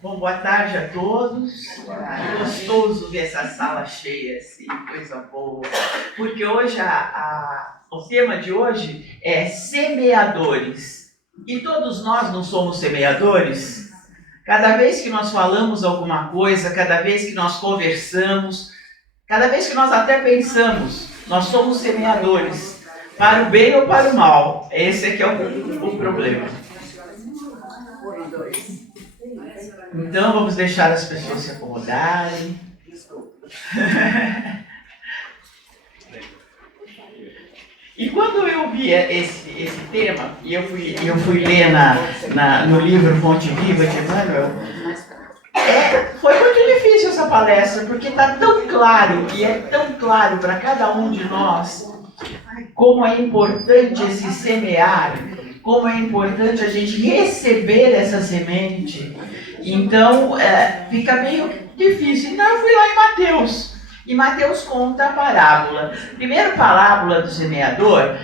Bom, boa tarde a todos. É gostoso ver essa sala cheia, assim, coisa boa. Porque hoje o tema de hoje é semeadores. E todos nós não somos semeadores? Cada vez que nós falamos alguma coisa, cada vez que nós conversamos, cada vez que nós até pensamos, nós somos semeadores. Para o bem ou para o mal. Esse é que é o problema. Então vamos deixar as pessoas se acomodarem. E quando eu vi esse tema, e eu fui ler no livro Fonte Viva de Emmanuel, foi muito difícil essa palestra, porque está tão claro, e é tão claro para cada um de nós, como é importante esse semear, como é importante a gente receber essa semente. Então, fica meio difícil. Então, eu fui lá em Mateus. E Mateus conta a parábola. Primeiro parábola do semeador,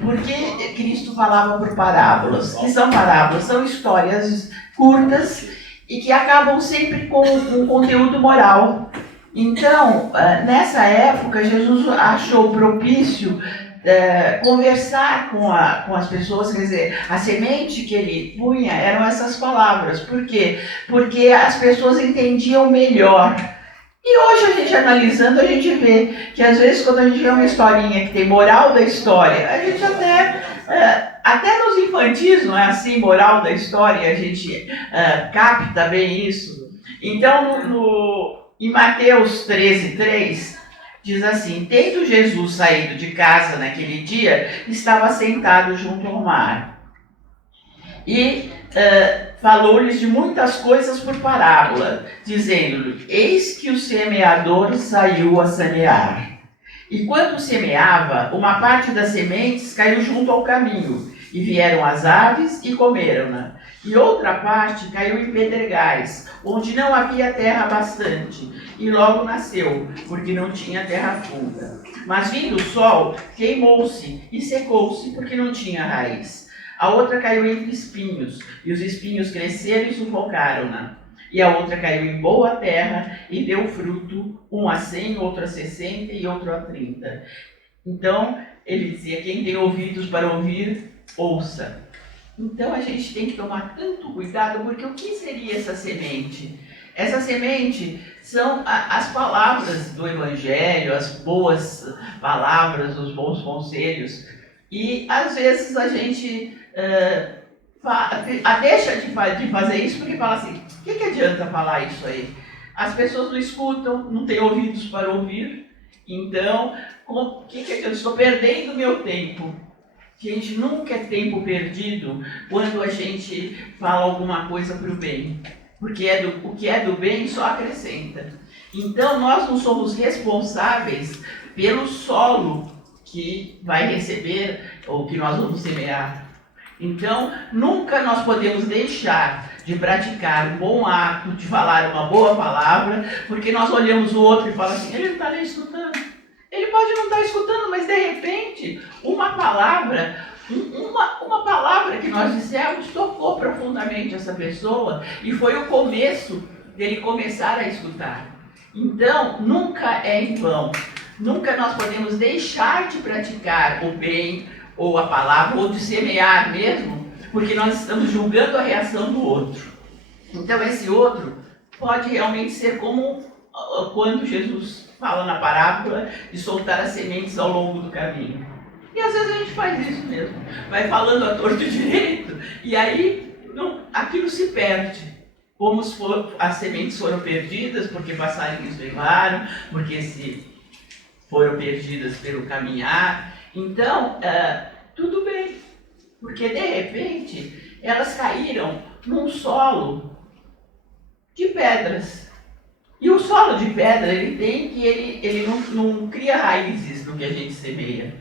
por que Cristo falava por parábolas? Que são parábolas? São histórias curtas e que acabam sempre com um conteúdo moral. Então, nessa época, Jesus achou propício conversar com as pessoas, quer dizer, a semente que ele punha eram essas palavras. Por quê? Porque as pessoas entendiam melhor. E hoje a gente analisando, a gente vê que às vezes quando a gente vê uma historinha que tem moral da história, a gente até nos infantis, não é assim, moral da história, a gente capta bem isso. Então, em Mateus 13:3, diz assim: tendo Jesus saído de casa naquele dia, estava sentado junto ao mar. E falou-lhes de muitas coisas por parábola, dizendo-lhe: eis que o semeador saiu a semear. E quando semeava, uma parte das sementes caiu junto ao caminho, e vieram as aves e comeram-na. E outra parte caiu em pedregais, onde não havia terra bastante, e logo nasceu, porque não tinha terra funda. Mas vindo o sol, queimou-se e secou-se, porque não tinha raiz. A outra caiu entre espinhos, e os espinhos cresceram e sufocaram-na. E a outra caiu em boa terra e deu fruto, um a 100, outro a 60 e outro a 30. Então, ele dizia: quem tem ouvidos para ouvir, ouça. Então a gente tem que tomar tanto cuidado, porque o que seria essa semente? Essa semente são as palavras do Evangelho, as boas palavras, os bons conselhos. E às vezes a gente deixa de fazer isso porque fala assim: o que adianta falar isso aí? As pessoas não escutam, não têm ouvidos para ouvir, então o que adianta? Estou perdendo meu tempo. Gente, nunca é tempo perdido quando a gente fala alguma coisa para o bem, porque o que é do bem só acrescenta. Então nós não somos responsáveis pelo solo que vai receber ou que nós vamos semear. Então, nunca nós podemos deixar de praticar um bom ato, de falar uma boa palavra, porque nós olhamos o outro e falamos assim: ele não está nem escutando. Ele pode não estar escutando, mas de repente, uma palavra que nós dissemos tocou profundamente essa pessoa e foi o começo dele começar a escutar. Então, nunca é em vão. Nunca nós podemos deixar de praticar o bem, ou a palavra, ou de semear mesmo, porque nós estamos julgando a reação do outro. Então esse outro pode realmente ser como quando Jesus fala na parábola de soltar as sementes ao longo do caminho. E às vezes a gente faz isso mesmo, vai falando a torto e direito, e aí aquilo se perde. Como as sementes foram perdidas porque passarinhos levaram, porque foram perdidas pelo caminhar. Então, tudo bem, porque de repente elas caíram num solo de pedras. E o solo de pedra, ele não cria raízes no que a gente semeia.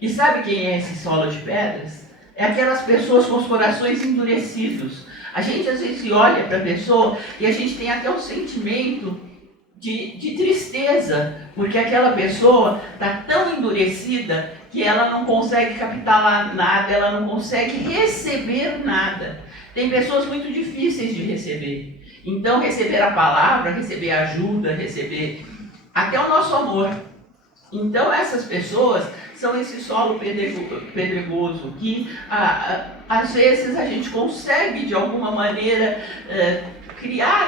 E sabe quem é esse solo de pedras? É aquelas pessoas com os corações endurecidos. A gente às vezes olha para a pessoa e a gente tem até um sentimento de tristeza, porque aquela pessoa está tão endurecida que ela não consegue captar nada, ela não consegue receber nada. Tem pessoas muito difíceis de receber. Então, receber a palavra, receber ajuda, receber até o nosso amor. Então, essas pessoas são esse solo pedregoso que, às vezes, a gente consegue, de alguma maneira, criar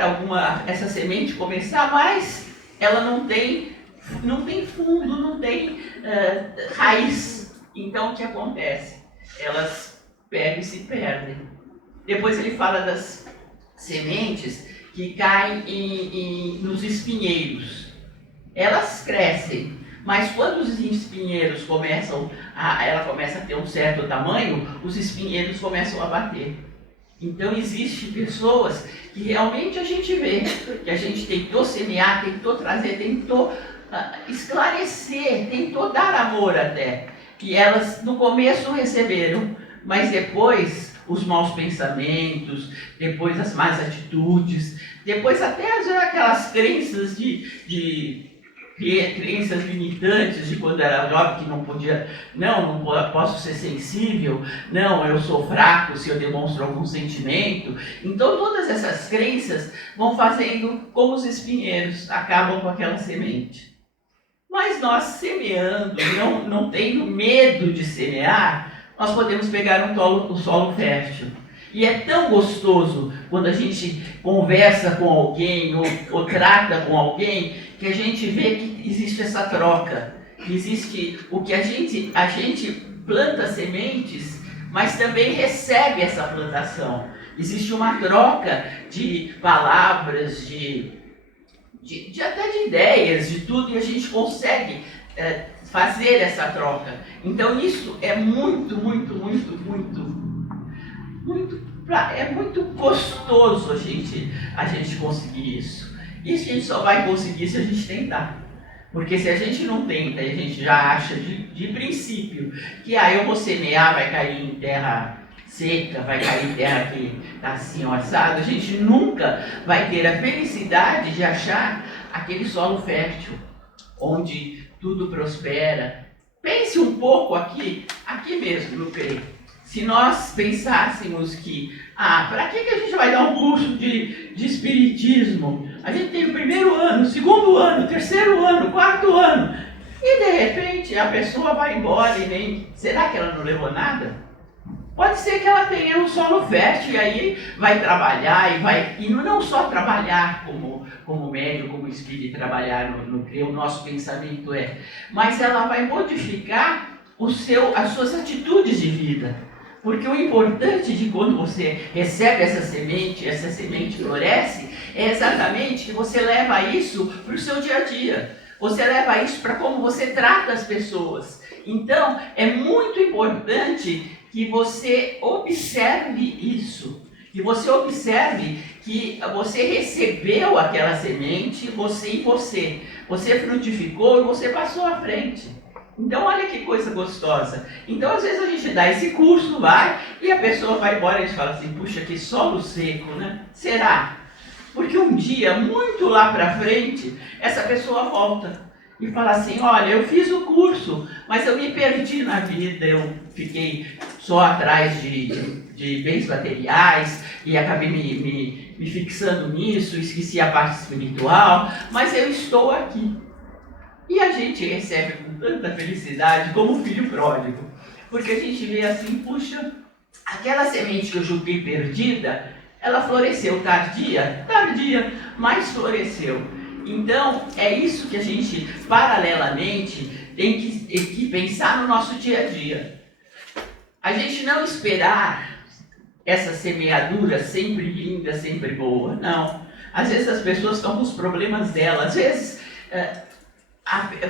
essa semente, começar, mas ela não tem fundo, não tem raiz. Então, o que acontece? Elas pegam e se perdem. Depois ele fala das sementes que caem nos espinheiros. Elas crescem, mas quando os espinheiros ela começa a ter um certo tamanho, os espinheiros começam a bater. Então existem pessoas que realmente a gente vê, que a gente tentou semear, tentou trazer, tentou esclarecer, tentou dar amor até, que elas no começo receberam, mas depois os maus pensamentos, depois as más atitudes, depois até aquelas crenças crenças limitantes de quando era jovem, que não podia, não posso ser sensível, não, eu sou fraco se eu demonstro algum sentimento. Então todas essas crenças vão fazendo como os espinheiros, acabam com aquela semente. Mas nós semeando, não tendo medo de semear, nós podemos pegar um solo fértil. E é tão gostoso quando a gente conversa com alguém ou trata com alguém, que a gente vê que existe essa troca. Existe o que a gente planta sementes, mas também recebe essa plantação. Existe uma troca de palavras, até de ideias, de tudo, e a gente consegue fazer essa troca. Então isso é muito gostoso a gente conseguir isso. Isso a gente só vai conseguir se a gente tentar. Porque se a gente não tenta e a gente já acha de princípio que eu vou semear, vai cair em terra seca, vai cair em terra que está assim assado, a gente nunca vai ter a felicidade de achar aquele solo fértil, onde tudo prospera. Pense um pouco aqui mesmo, no CRE. Se nós pensássemos que, para que a gente vai dar um curso de espiritismo? A gente tem o primeiro ano, segundo ano, terceiro ano, quarto ano, e de repente a pessoa vai embora e nem... Será que ela não levou nada? Pode ser que ela tenha um solo fértil e aí vai trabalhar e não só trabalhar como médium, como espírito, trabalhar no que o nosso pensamento é, mas ela vai modificar as suas atitudes de vida. Porque o importante de quando você recebe essa semente floresce, é exatamente que você leva isso para o seu dia a dia. Você leva isso para como você trata as pessoas. Então, é muito importante que você observe isso. Que você observe que você recebeu aquela semente, você. Você frutificou e você passou à frente. Então, olha que coisa gostosa. Então, às vezes a gente dá esse curso, vai, e a pessoa vai embora e a gente fala assim, puxa, que solo seco, né? Será? Porque um dia, muito lá para frente, essa pessoa volta e fala assim, olha, eu fiz o curso, mas eu me perdi na vida, eu fiquei só atrás de bens materiais e acabei me fixando nisso, esqueci a parte espiritual, mas eu estou aqui. E a gente recebe com tanta felicidade como um filho pródigo, porque a gente vê assim, puxa, aquela semente que eu julguei perdida, ela floresceu tardia, mas floresceu. Então, é isso que a gente, paralelamente, tem que pensar no nosso dia a dia. A gente não esperar essa semeadura sempre linda, sempre boa, não. Às vezes as pessoas estão com os problemas delas, às vezes...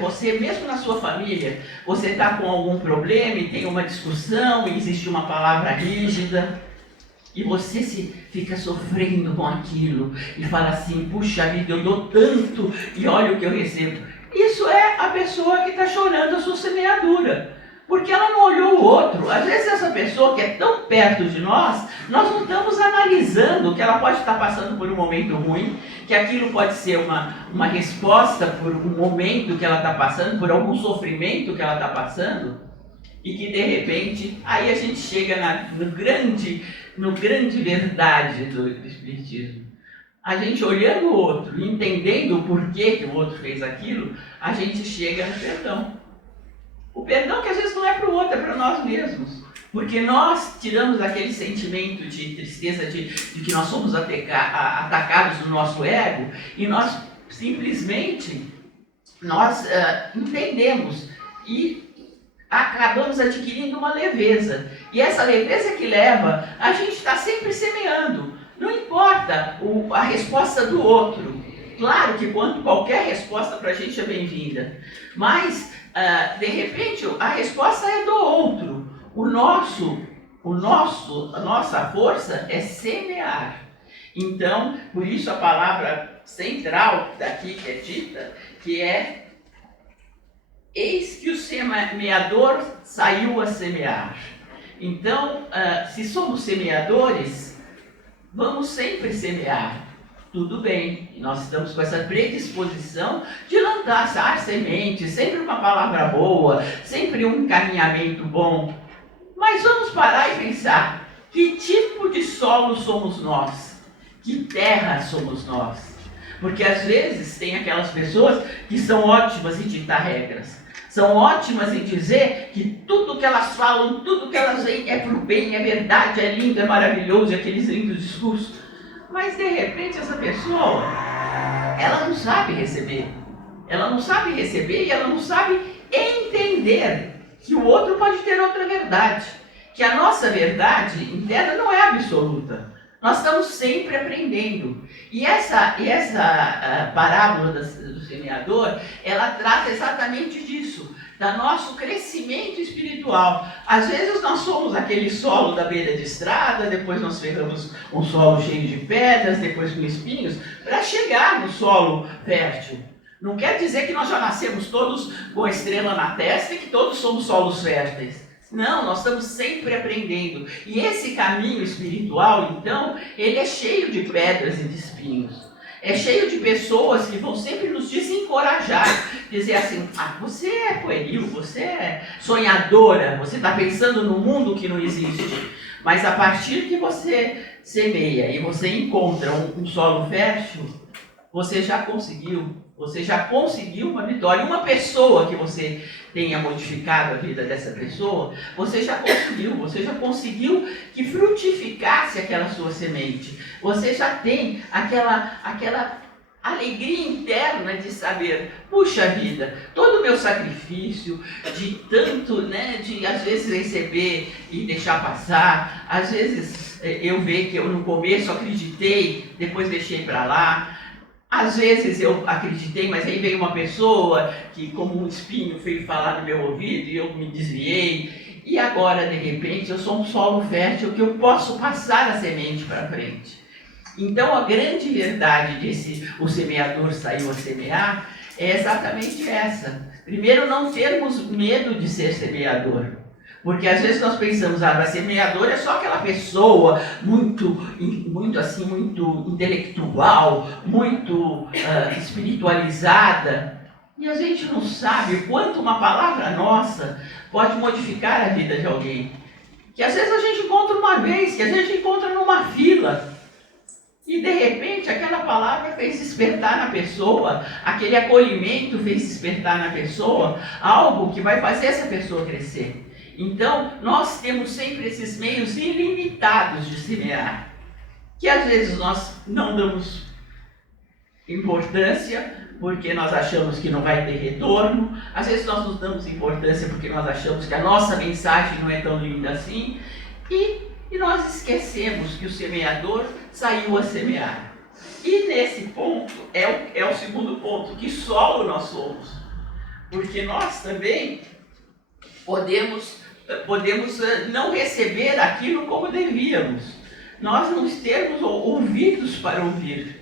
você mesmo na sua família, você está com algum problema e tem uma discussão e existe uma palavra rígida e você fica sofrendo com aquilo e fala assim, puxa vida, eu dou tanto e olha o que eu recebo. Isso é a pessoa que está chorando a sua semeadura, porque ela não olhou o outro. Às vezes essa pessoa que é tão perto de nós não estamos analisando que ela pode estar passando por um momento ruim, que aquilo pode ser uma resposta por um momento que ela está passando, por algum sofrimento que ela está passando, e que de repente, aí a gente chega no grande verdade do Espiritismo. a gente olhando o outro e entendendo o porquê que o outro fez aquilo, a gente chega no perdão. O perdão que às vezes não é para o outro, é para nós mesmos. Porque nós tiramos aquele sentimento de tristeza, de que nós somos atacados no nosso ego, e nós simplesmente entendemos e acabamos adquirindo uma leveza. E essa leveza que leva, a gente está sempre semeando. Não importa a resposta do outro. Claro que qualquer resposta para a gente é bem-vinda. Mas, de repente, a resposta é do outro. A nossa força é semear. Então, por isso a palavra central daqui que é dita, que é: eis que o semeador saiu a semear. Então, se somos semeadores, vamos sempre semear. Tudo bem, nós estamos com essa predisposição de lançar sementes, sempre uma palavra boa, sempre um encaminhamento bom. Mas vamos parar e pensar: que tipo de solo somos nós? Que terra somos nós? Porque às vezes tem aquelas pessoas que são ótimas em ditar regras. São ótimas em dizer que tudo que elas falam, tudo que elas veem é pro bem, é verdade, é lindo, é maravilhoso, aqueles lindos discursos. Mas de repente essa pessoa, ela não sabe receber. Ela não sabe receber e ela não sabe entender que o outro pode ter outra verdade. Que a nossa verdade interna não é absoluta. Nós estamos sempre aprendendo. E essa parábola do semeador, ela trata exatamente disso, do nosso crescimento espiritual. Às vezes nós somos aquele solo da beira de estrada, depois nós ferramos um solo cheio de pedras, depois com espinhos, para chegar no solo fértil. Não quer dizer que nós já nascemos todos com a estrela na testa e que todos somos solos férteis. Não, nós estamos sempre aprendendo. E esse caminho espiritual, então, ele é cheio de pedras e de espinhos. É cheio de pessoas que vão sempre nos desencorajar. Dizer assim: você é pueril, você é sonhadora, você está pensando no mundo que não existe. Mas a partir que você semeia e você encontra um solo fértil, você já conseguiu uma vitória. Uma pessoa que você tenha modificado a vida dessa pessoa, você já conseguiu que frutificasse aquela sua semente. Você já tem aquela alegria interna de saber: puxa vida, todo o meu sacrifício, de tanto, de às vezes receber e deixar passar, às vezes eu ver que eu no começo acreditei, depois deixei para lá. Às vezes eu acreditei, mas aí veio uma pessoa que, como um espinho, veio falar no meu ouvido e eu me desviei. E agora, de repente, eu sou um solo fértil que eu posso passar a semente para frente. Então, a grande verdade o semeador saiu a semear é exatamente essa. Primeiro, não termos medo de ser semeador. Porque às vezes nós pensamos: semeador é só aquela pessoa muito intelectual, muito espiritualizada. E a gente não sabe o quanto uma palavra nossa pode modificar a vida de alguém. Que às vezes a gente encontra uma vez, que a gente encontra numa fila. E de repente aquela palavra fez despertar na pessoa, aquele acolhimento fez despertar na pessoa algo que vai fazer essa pessoa crescer. Então, nós temos sempre esses meios ilimitados de semear, que às vezes nós não damos importância, porque nós achamos que não vai ter retorno. Às vezes nós não damos importância porque nós achamos que a nossa mensagem não é tão linda assim. E nós esquecemos que o semeador saiu a semear. E nesse ponto, é o segundo ponto: que solo nós somos. Porque nós também podemos não receber aquilo como devíamos. Nós não termos ouvidos para ouvir,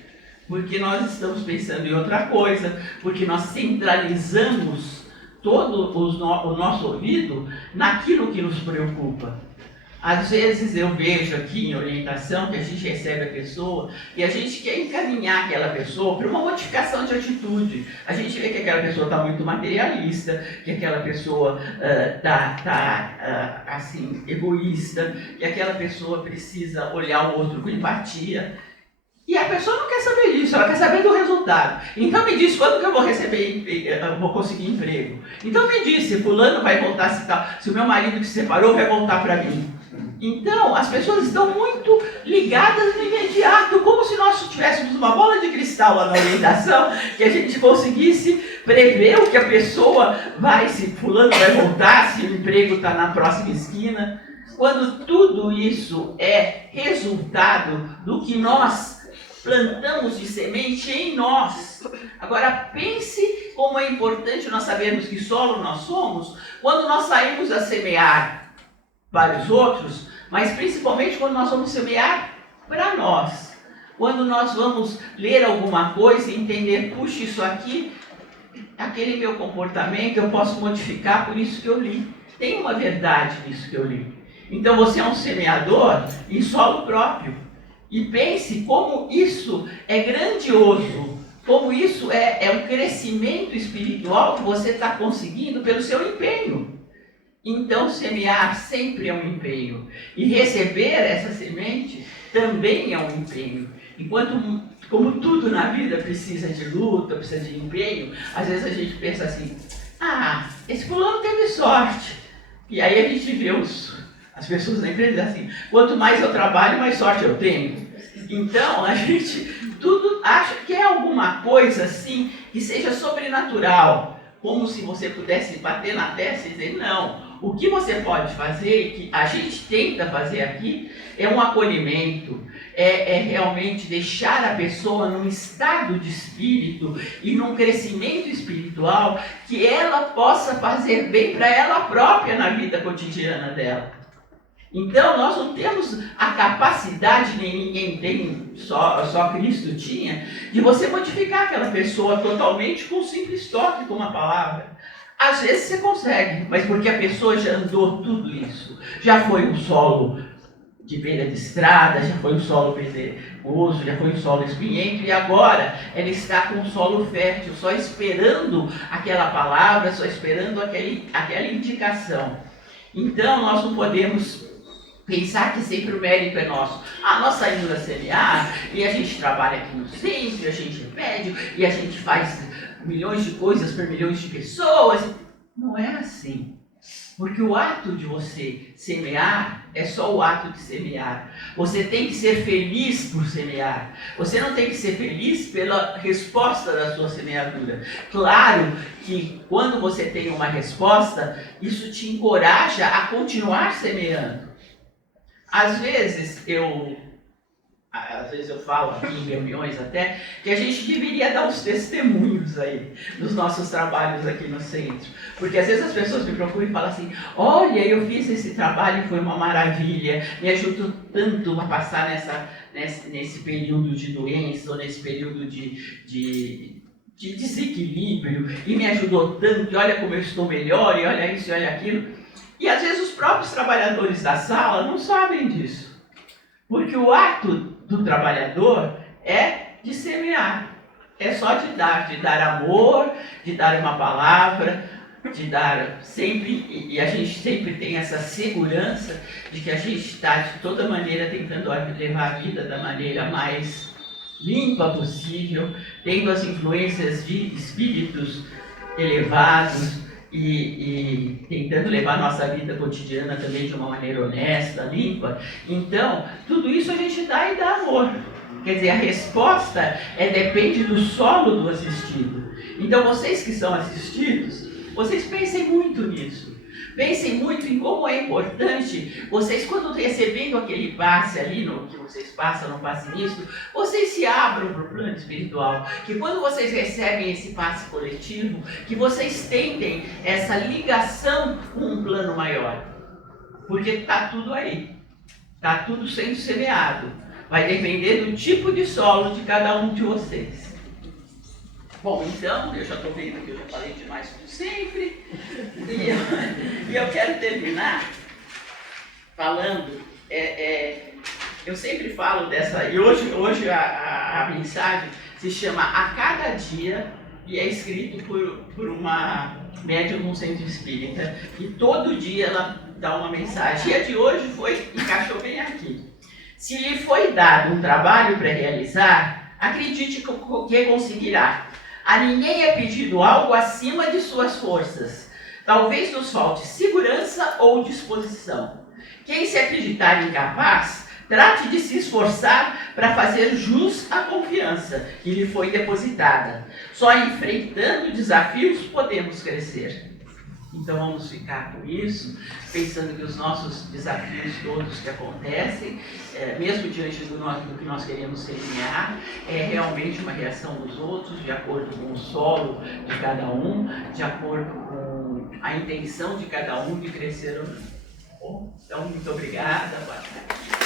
porque nós estamos pensando em outra coisa, porque nós centralizamos todo o nosso ouvido naquilo que nos preocupa. Às vezes eu vejo aqui em orientação que a gente recebe a pessoa e a gente quer encaminhar aquela pessoa para uma modificação de atitude. A gente vê que aquela pessoa está muito materialista, que aquela pessoa está assim, egoísta, que aquela pessoa precisa olhar o outro com empatia. E a pessoa não quer saber disso, ela quer saber do resultado. Então me diz quando que eu vou vou conseguir emprego. Então me diz se fulano vai voltar, se o meu marido que se separou vai voltar para mim. Então as pessoas estão muito ligadas no imediato, como se nós tivéssemos uma bola de cristal lá na orientação, que a gente conseguisse prever o que a pessoa vai, se fulano vai voltar, se o emprego está na próxima esquina. Quando tudo isso é resultado do que nós plantamos de semente em nós. Agora pense como é importante nós sabermos que solo nós somos quando nós saímos a semear para os outros, mas principalmente quando nós vamos semear para nós. Quando nós vamos ler alguma coisa e entender, puxa, isso aqui, aquele meu comportamento eu posso modificar por isso que eu li. Tem uma verdade nisso que eu li. Então você é um semeador em solo próprio. E pense como isso é grandioso, como isso é um crescimento espiritual que você está conseguindo pelo seu empenho. Então, semear sempre é um empenho. E receber essa semente também é um empenho. Enquanto, como tudo na vida precisa de luta, precisa de empenho, às vezes a gente pensa assim, esse fulano teve sorte. E aí a gente vê as pessoas na empresa assim, quanto mais eu trabalho, mais sorte eu tenho. Então, a gente tudo acha que é alguma coisa assim, que seja sobrenatural, como se você pudesse bater na testa e dizer, não, o que você pode fazer, que a gente tenta fazer aqui, é um acolhimento, é realmente deixar a pessoa num estado de espírito e num crescimento espiritual que ela possa fazer bem para ela própria na vida cotidiana dela. Então, nós não temos a capacidade, nem ninguém tem, só Cristo tinha, de você modificar aquela pessoa totalmente com um simples toque, com uma palavra. Às vezes você consegue, mas porque a pessoa já andou tudo isso. Já foi um solo de beira de estrada, já foi um solo pedregoso, já foi um solo espinhento, e agora ela está com um solo fértil, só esperando aquela palavra, só esperando aquela indicação. Então, nós não podemos pensar que sempre o mérito é nosso. Nós saímos a semear e a gente trabalha aqui no centro, a gente é médio e a gente faz milhões de coisas para milhões de pessoas. Não é assim. Porque o ato de você semear é só o ato de semear. Você tem que ser feliz por semear. Você não tem que ser feliz pela resposta da sua semeadura. Claro que quando você tem uma resposta, isso te encoraja a continuar semeando. Às vezes eu falo aqui em reuniões até, que a gente deveria dar os testemunhos aí dos nossos trabalhos aqui no centro. Porque às vezes as pessoas me procuram e falam assim, olha, eu fiz esse trabalho e foi uma maravilha, me ajudou tanto a passar nesse período de doença, ou nesse período de desequilíbrio, e me ajudou tanto, e olha como eu estou melhor, e olha isso, e olha aquilo. E às vezes os próprios trabalhadores da sala não sabem disso. Porque o ato do trabalhador é de semear. É só de dar amor, de dar uma palavra, de dar sempre, e a gente sempre tem essa segurança de que a gente está de toda maneira tentando levar a vida da maneira mais limpa possível, tendo as influências de espíritos elevados, e tentando levar a nossa vida cotidiana também de uma maneira honesta, limpa. Então, tudo isso a gente dá e dá amor. Quer dizer, a resposta depende do solo do assistido. Então, vocês que são assistidos, vocês pensem muito nisso. Pensem muito em como é importante vocês, quando recebendo aquele passe ali, no que vocês passam no passe misto, vocês se abram para o plano espiritual. Que quando vocês recebem esse passe coletivo, que vocês tentem essa ligação com um plano maior. Porque está tudo aí. Está tudo sendo semeado. Vai depender do tipo de solo de cada um de vocês. Bom, então, eu já estou vendo que eu já falei demais como sempre, e eu quero terminar falando, eu sempre falo dessa, e hoje a mensagem se chama A Cada Dia, e é escrito por uma médium no centro espírita, e todo dia ela dá uma mensagem, e a de hoje encaixou bem aqui. Se lhe foi dado um trabalho para realizar, acredite que conseguirá. A ninguém é pedido algo acima de suas forças. Talvez nos falte segurança ou disposição. Quem se acreditar incapaz, trate de se esforçar para fazer jus à confiança que lhe foi depositada. Só enfrentando desafios podemos crescer. Então vamos ficar com isso, pensando que os nossos desafios todos que acontecem, mesmo diante do que nós queremos semear, é realmente uma reação dos outros, de acordo com o solo de cada um, de acordo com a intenção de cada um de crescer ou não. Bom, então, muito obrigada, boa tarde.